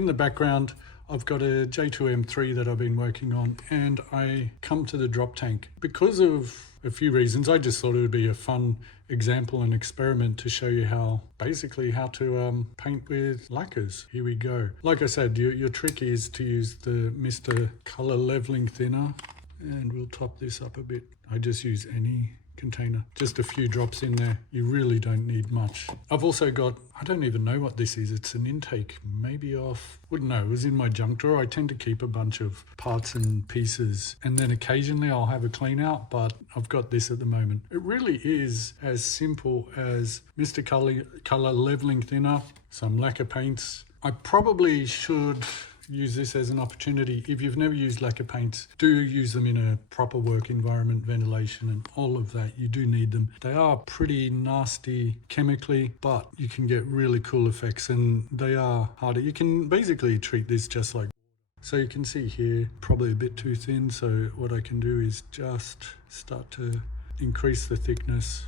In the background, I've got a J2M3 that I've been working on, and I come to the drop tank. Because of a few reasons, I just thought it would be a fun example and experiment to show you how to paint with lacquers. Here we go. Like I said, your trick is to use the Mr. Color Leveling Thinner, and we'll top this up a bit. I just use any container, just a few drops in there. You really don't need much. I've also got, I don't even know what this is. It's an intake, maybe off, wouldn't know, it was in my junk drawer. I tend to keep a bunch of parts and pieces, and then occasionally I'll have a clean out, but I've got this at the moment. It really is as simple as Mr. Color Leveling Thinner, some lacquer paints. I probably should use this as an opportunity. If you've never used lacquer paints, do use them in a proper work environment, ventilation and all of that. You do need them. They are pretty nasty chemically, but you can get really cool effects, and they are harder. You can basically treat this just like, so you can see here, probably a bit too thin. So what I can do is just start to increase the thickness.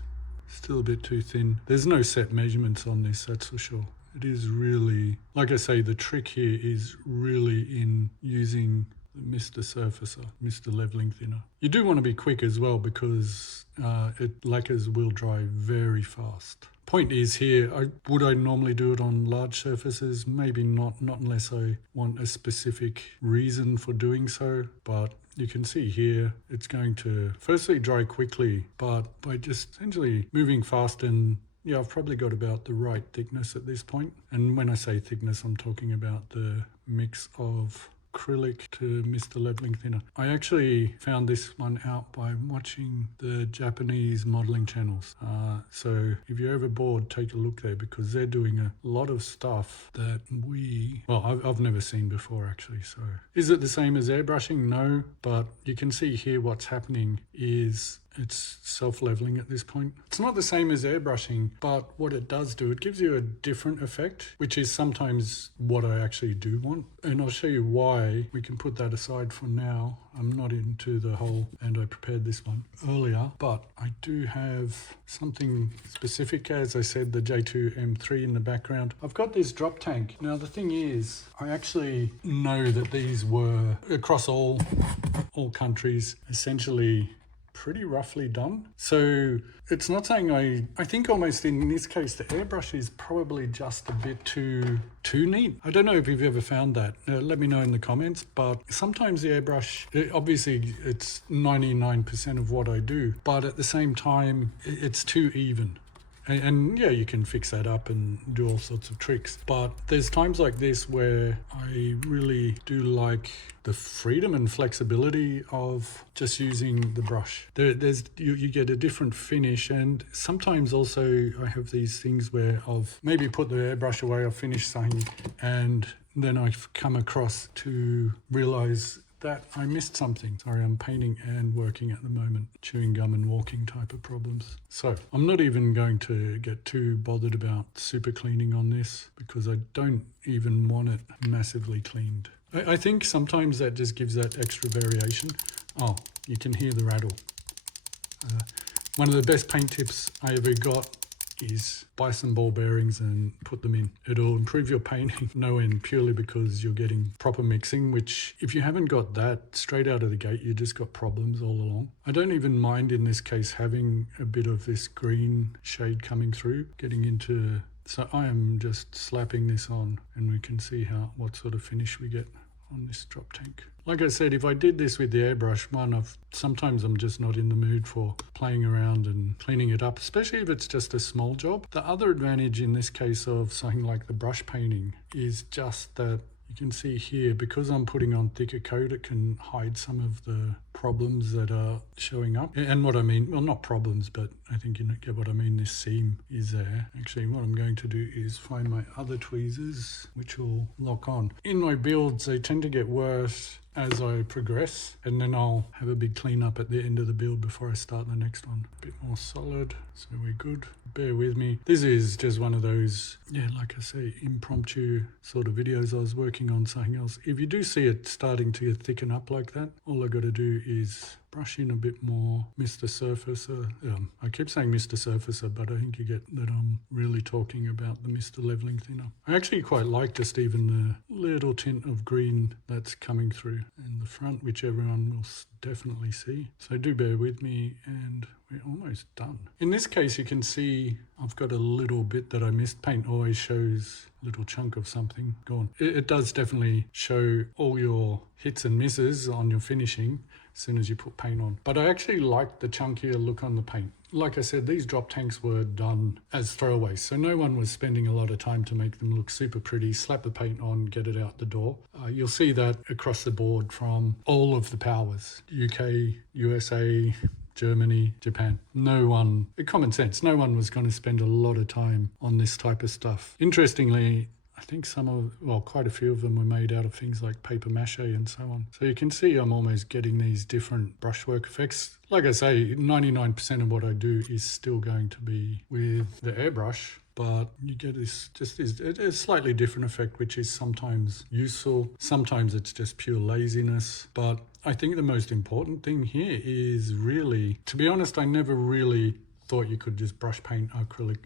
Still a bit too thin. There's no set measurements on this, that's for sure. It is really, like I say, the trick here is really in using the Mr. Surfacer, Mr. Leveling Thinner. You do want to be quick as well, because lacquers will dry very fast. Point is here, would I normally do it on large surfaces? Maybe not unless I want a specific reason for doing so. But you can see here, it's going to firstly dry quickly, but by just essentially moving fast, and yeah, I've probably got about the right thickness at this point. And when I say thickness, I'm talking about the mix of acrylic to Mr. Leveling Thinner. I actually found this one out by watching the Japanese modeling channels. So if you're ever bored, take a look there, because they're doing a lot of stuff that I've never seen before actually. So is it the same as airbrushing? No, but you can see here what's happening is it's self-leveling at this point. It's not the same as airbrushing, but what it does do, it gives you a different effect, which is sometimes what I actually do want. And I'll show you why. We can put that aside for now. I'm not into the whole, and I prepared this one earlier, but I do have something specific. As I said, the J2M3 in the background. I've got this drop tank. Now the thing is, I actually know that these were across all countries, essentially pretty roughly done. So it's not saying I think almost in this case the airbrush is probably just a bit too neat. I don't know if you've ever found that. Let me know in the comments. But sometimes the airbrush, obviously it's 99% of what I do, but at the same time it's too even. And yeah, you can fix that up and do all sorts of tricks. But there's times like this where I really do like the freedom and flexibility of just using the brush. You get a different finish, and sometimes also I have these things where I've maybe put the airbrush away, I've finished something, and then I've come across to realize that I missed something. Sorry, I'm painting and working at the moment. Chewing gum and walking type of problems. So I'm not even going to get too bothered about super cleaning on this, because I don't even want it massively cleaned. I think sometimes that just gives that extra variation. Oh, you can hear the rattle. One of the best paint tips I ever got is buy some ball bearings and put them in. It'll improve your painting no end, purely because you're getting proper mixing, which if you haven't got that straight out of the gate, you just got problems all along. I don't even mind in this case having a bit of this green shade coming through, getting into, so I am just slapping this on, and we can see what sort of finish we get on this drop tank. Like I said, if I did this with the airbrush, sometimes I'm just not in the mood for playing around and cleaning it up, especially if it's just a small job. The other advantage in this case of something like the brush painting is just that you can see here, because I'm putting on thicker coat, it can hide some of the problems that are showing up. And what I mean, well, not problems, but I think you get what I mean. This seam is there. Actually, what I'm going to do is find my other tweezers, which will lock on. In my builds, they tend to get worse as I progress, and then I'll have a big cleanup at the end of the build before I start the next one. A bit more solid, so we're good. Bear with me. This is just one of those, yeah, like I say, impromptu sort of videos. I was working on something else. If you do see it starting to thicken up like that, all I got to do is brush in a bit more Mr. Surfacer. I keep saying Mr. Surfacer, but I think you get that I'm really talking about the Mr. Leveling Thinner. I actually quite like just even the little tint of green that's coming through in the front, which everyone will definitely see. So do bear with me, and we're almost done. In this case, you can see I've got a little bit that I missed. Paint always shows a little chunk of something gone. It does definitely show all your hits and misses on your finishing as soon as you put paint on. But I actually like the chunkier look on the paint. Like I said, these drop tanks were done as throwaways, so no one was spending a lot of time to make them look super pretty. Slap the paint on, get it out the door. You'll see that across the board from all of the powers, UK, USA, Germany, Japan. No one, common sense, no one was going to spend a lot of time on this type of stuff. Interestingly, I think quite a few of them were made out of things like paper mache and so on. So you can see I'm almost getting these different brushwork effects. Like I say, 99% of what I do is still going to be with the airbrush, but you get this a slightly different effect, which is sometimes useful. Sometimes it's just pure laziness. But I think the most important thing here is really, to be honest, I never really thought you could just brush paint acrylic,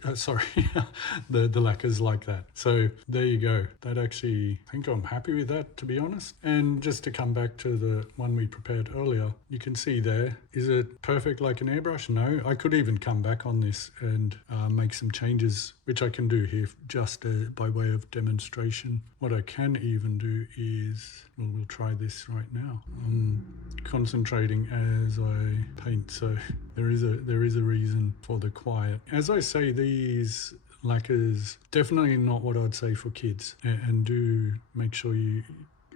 the lacquers like that. So there you go. That actually, I think I'm happy with that, to be honest. And just to come back to the one we prepared earlier, you can see there, is it perfect like an airbrush? No, I could even come back on this and make some changes, which I can do here just by way of demonstration. What I can even do is, well, we'll try this right now. I'm concentrating as I paint, so there is a reason for the quiet. As I say, these lacquers definitely not what I'd say for kids, and do make sure you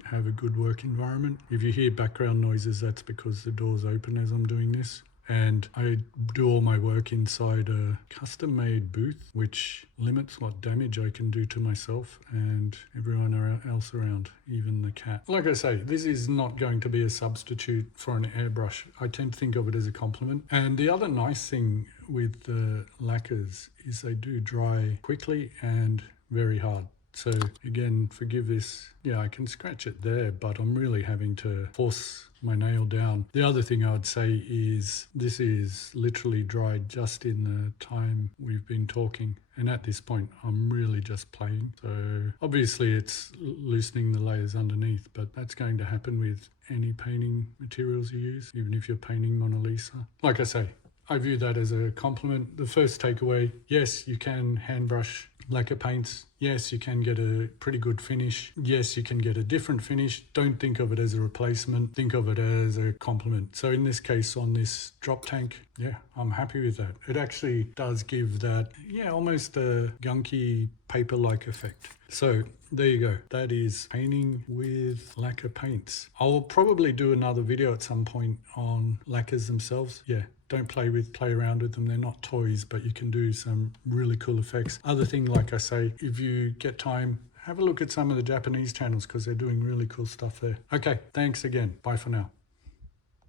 have a good work environment. If you hear background noises, that's because the door's open as I'm doing this. And I do all my work inside a custom-made booth, which limits what damage I can do to myself and everyone else around, even the cat. Like I say, this is not going to be a substitute for an airbrush. I tend to think of it as a complement. And the other nice thing with the lacquers is they do dry quickly and very hard. So again, forgive this. Yeah, I can scratch it there, but I'm really having to force my nail down. The other thing I would say is this is literally dried just in the time we've been talking. And at this point, I'm really just playing. So obviously it's loosening the layers underneath, but that's going to happen with any painting materials you use, even if you're painting Mona Lisa. Like I say, I view that as a compliment. The first takeaway, yes, you can hand brush lacquer paints. Yes, you can get a pretty good finish. Yes, you can get a different finish. Don't think of it as a replacement. Think of it as a complement. So in this case, on this drop tank, yeah, I'm happy with that. It actually does give that, yeah, almost a gunky paper-like effect. So there you go. That is painting with lacquer paints. I'll probably do another video at some point on lacquers themselves. Yeah. Don't play around with them. They're not toys, but you can do some really cool effects. Other thing, like I say, if you get time, have a look at some of the Japanese channels because they're doing really cool stuff there. Okay, thanks again. Bye for now.